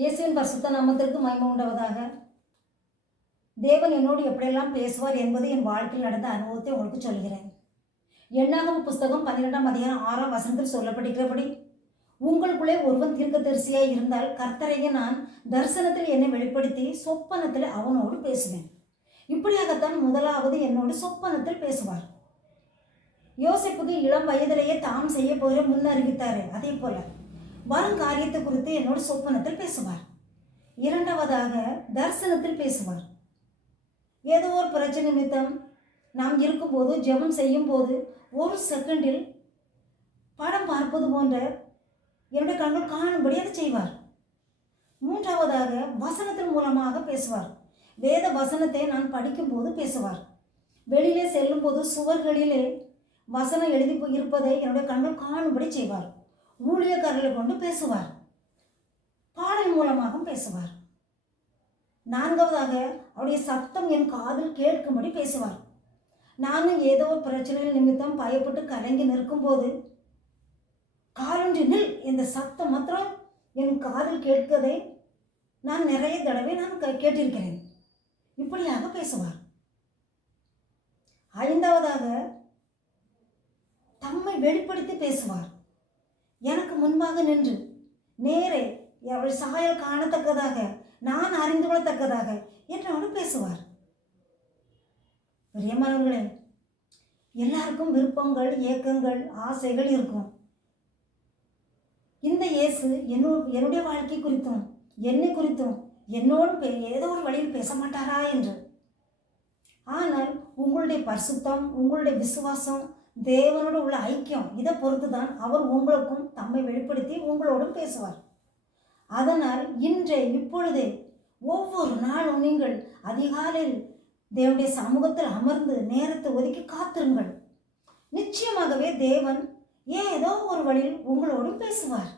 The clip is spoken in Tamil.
இயேசுவின் பரிசுத்த நாமத்திற்கு மகிமை உண்டாவதாக. தேவன் என்னோடு எப்படியெல்லாம் பேசுவார் என்பது என் வாழ்க்கையில் நடந்த அனுபவத்தை உங்களுக்கு சொல்கிறேன். எண்ணாகம புஸ்தகம் 12ஆம் அதிகாரம் 6ஆம் வசனத்தில் சொல்லப்பட்டிருக்கிறபடி, உங்களுக்குள்ளே ஒருவன் தீர்க்கதரிசியாய் இருந்தால் கர்த்தரையே நான் தரிசனத்தில் என்னை வெளிப்படுத்தி சொப்பனத்தில் அவனோடு பேசுவேன். இப்படியாகத்தான் முதலாவது என்னோடு சொப்பனத்தில் பேசுவார். யோசேப்புக்கு இளம் வயதிலேயே தாம் செய்ய போகிற முன் அறிவித்தாரு. அதே போல வரும் காரியத்தை குறித்து என்னோட சொப்பனத்தில் பேசுவார். இரண்டாவதாக தரிசனத்தில் பேசுவார். ஏதோ ஒரு பிரச்சனை நிமித்தம் நாம் இருக்கும்போது ஜெபம் செய்யும் போது ஒரு செகண்டில் படம் பார்ப்பது போன்ற என்னுடைய கண்கள் காணும்படி அதை செய்வார். மூன்றாவதாக வசனத்தின் மூலமாக பேசுவார். வேத வசனத்தை நான் படிக்கும்போது பேசுவார். வெளியிலே செல்லும் போது சுவர்களிலே வசனம் எழுதி இருப்பதை என்னுடைய கண்கள் காணும்படி செய்வார். ஊழியக்காரர்களை கொண்டு பேசுவார். பாடல் மூலமாக பேசுவார். நான்காவதாக அவருடைய சத்தம் என் காதில் கேட்கும்படி பேசுவார். நானும் ஏதோ ஒரு பிரச்சனை நிமித்தம் பயப்பட்டு கலங்கி நிற்கும்போது காலொன்றி நில் இந்த சத்தம் மாத்திரம் என் காதில் கேட்கதை நான் நிறைய தடவை கேட்டிருக்கிறேன். இப்படியாக பேசுவார். ஐந்தாவதாக தம்மை வெளிப்படுத்தி பேசுவார். எனக்கு முன்பாக நின்று நேரே அவள் சாயல் காணத்தக்கதாக நான் அறிந்து கொள்ளத்தக்கதாக என்று பேசுவார். பிரியமானவர்களே, எல்லாருக்கும் விருப்பங்கள், ஏக்கங்கள், ஆசைகள் இருக்கும். இந்த இயேசு என்னுடைய வாழ்க்கை குறித்தும் என்னை குறித்தும் என்னோடு ஏதோ ஒரு வழியில் பேச மாட்டாரா என்று. ஆனால் உங்களுடைய பரிசுத்தம், உங்களுடைய விசுவாசம், தேவனோடு உள்ள ஐக்கியம், இதை பொறுத்து தான் அவர் உங்களுக்கும் தம்மை வெளிப்படுத்தி உங்களோடும் பேசுவார். அதனால் இப்பொழுதே ஒவ்வொரு நாளும் நீங்கள் அதிகாலையில் தேவனுடைய சமூகத்தில் அமர்ந்து நேரத்தை ஒதுக்கி காத்திருங்கள். நிச்சயமாகவே தேவன் ஏதோ ஒரு வழியில் உங்களோடும் பேசுவார்.